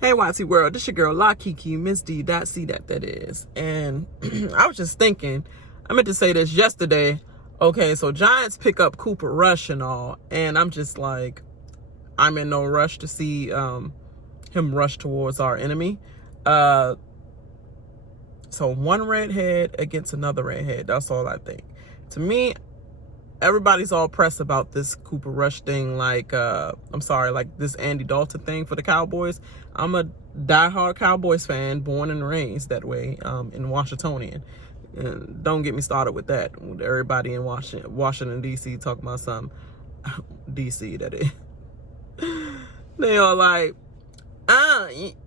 Hey YT World, this your girl La Kiki, MissDdotCdot that is. And I was just thinking, I meant to say this yesterday. Okay, so Giants pick up Cooper Rush and all, and I'm just like, I'm in no rush to see him rush towards our enemy. So one redhead against another redhead, that's all I think. To me, everybody's all pressed about this Cooper Rush thing, like this Andy Dalton thing for the Cowboys. I'm a diehard Cowboys fan, born and raised that way, in Washingtonian. And don't get me started with that. With everybody in Washington D.C. talking about some D.C. that is. They are like,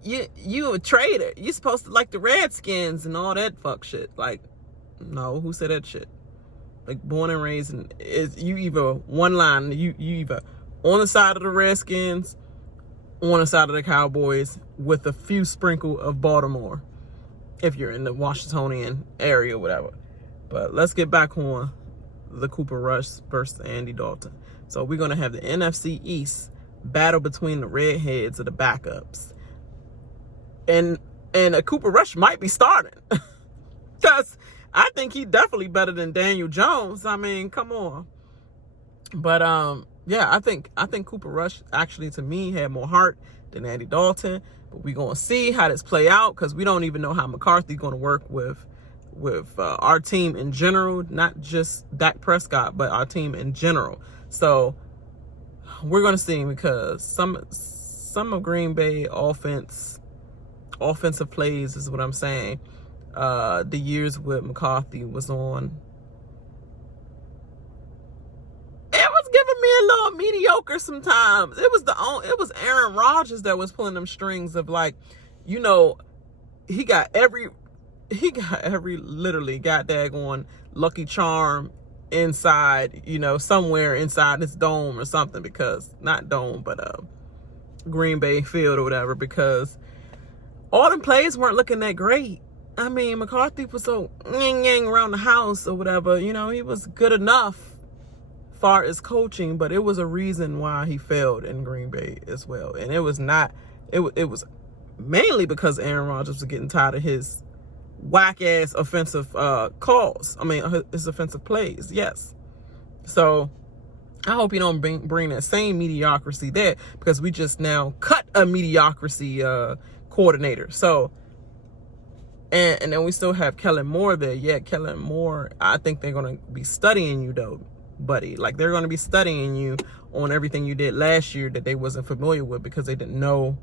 you a traitor. You supposed to like the Redskins and all that fuck shit. Like, no, who said that shit? Like, born and raised, and you either one line, you either on the side of the Redskins, on the side of the Cowboys, with a few sprinkle of Baltimore, if you're in the Washingtonian area or whatever. But let's get back on the Cooper Rush versus Andy Dalton. So we're going to have the NFC East battle between the redheads of the backups. And a Cooper Rush might be starting. Because I think he's definitely better than Daniel Jones. I mean, come on. But yeah, I think Cooper Rush actually, to me, had more heart than Andy Dalton. But we're gonna see how this play out, because we don't even know how McCarthy's gonna work with our team in general, not just Dak Prescott, but our team in general. So we're gonna see, because some of Green Bay offensive plays is what I'm saying. The years with McCarthy was on, it was giving me a little mediocre sometimes. It was Aaron Rodgers that was pulling them strings of, like, you know, he got every literally got daggone Lucky Charm inside, you know, somewhere inside this dome or something, because not dome, but Green Bay field or whatever, because all them plays weren't looking that great. I mean, McCarthy was so yang around the house or whatever. You know, he was good enough far as coaching, but it was a reason why he failed in Green Bay as well. And it was not, it was mainly because Aaron Rodgers was getting tired of his whack-ass offensive calls. I mean, his offensive plays, yes. So I hope you don't bring that same mediocrity there, because we just now cut a mediocrity coordinator. So, and then we still have Kellen Moore there. Yeah, Kellen Moore, I think they're going to be studying you, though, buddy. Like, they're going to be studying you on everything you did last year that they wasn't familiar with, because they didn't know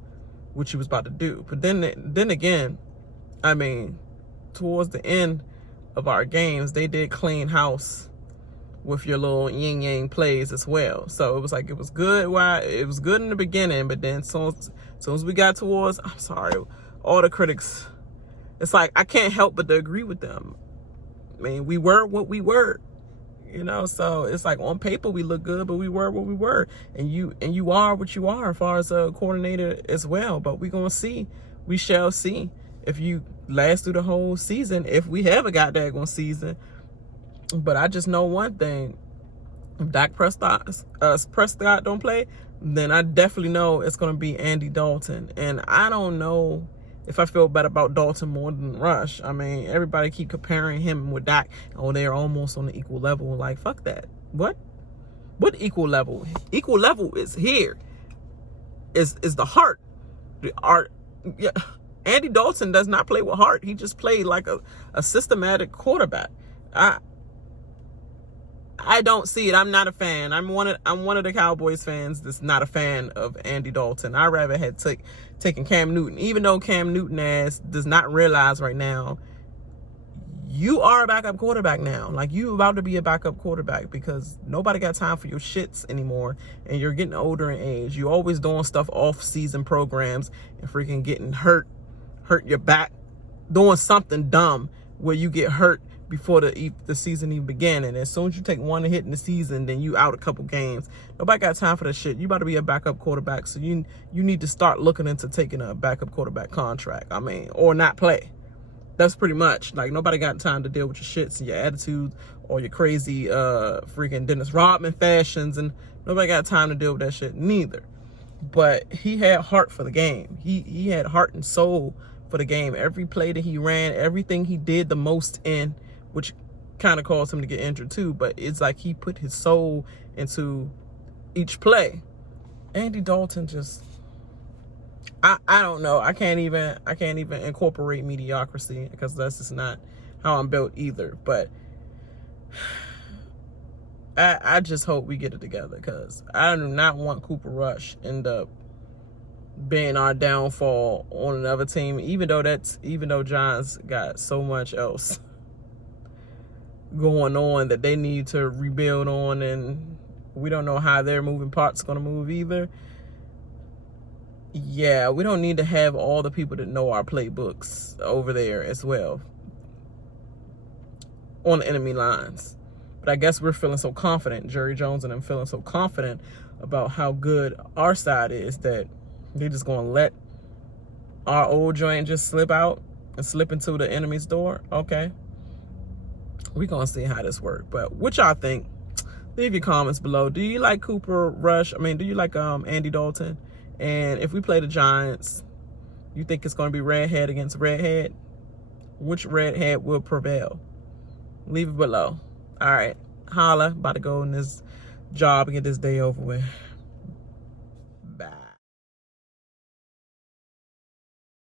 what you was about to do. But then again, I mean, towards the end of our games, they did clean house with your little yin-yang plays as well. So it was like, it was good. It was good in the beginning, but then soon as we got towards, I'm sorry, all the critics, it's like, I can't help but to agree with them. I mean, we were what we were, you know, so it's like, on paper we look good, but we were what we were. And you are what you are as far as a coordinator as well. But we're going to see. We shall see if you last through the whole season, if we ever got that one season. But I just know one thing. If Dak Prescott don't play, then I definitely know it's going to be Andy Dalton. And I don't know if I feel better about Dalton more than Rush. I mean, everybody keep comparing him with Dak. Oh, they're almost on the equal level. Like, fuck that. What equal level? Equal level is here. Is the heart. The art. Yeah. Andy Dalton does not play with heart. He just played like a systematic quarterback. I don't see it. I'm not a fan. I'm one of the Cowboys fans that's not a fan of Andy Dalton. I rather had taken Cam Newton, even though Cam Newton does not realize right now, you are a backup quarterback now. Like, you about to be a backup quarterback, because nobody got time for your shits anymore, and you're getting older in age. You're always doing stuff off-season programs and freaking getting hurt your back, doing something dumb where you get hurt before the season even began. And as soon as you take one hit in the season, then you out a couple games. Nobody got time for that shit. You about to be a backup quarterback, so you need to start looking into taking a backup quarterback contract. I mean, or not play. That's pretty much, like, nobody got time to deal with your shits and your attitude or your crazy freaking Dennis Rodman fashions and Nobody got time to deal with that shit neither. But he had heart for the game. He had heart and soul for the game. Every play that he ran, everything he did the most in, which kind of caused him to get injured too, but it's like he put his soul into each play. Andy Dalton just, I don't know. I can't even incorporate mediocrity because that's just not how I'm built either. But I just hope we get it together, because I do not want Cooper Rush end up being our downfall on another team, even though Giants got so much else going on that they need to rebuild on, and we don't know how their moving parts going to move either. Yeah, we don't need to have all the people that know our playbooks over there as well on the enemy lines. But I guess we're feeling so confident, Jerry Jones and them feeling so confident about how good our side is, that they're just going to let our old joint just slip out and slip into the enemy's door. Okay. We're going to see how this works. But what y'all think? Leave your comments below. Do you like Cooper Rush? Do you like Andy Dalton? And if we play the Giants, you think it's going to be redhead against redhead? Which redhead will prevail? Leave it below. All right. Holla. About to go in this job and get this day over with.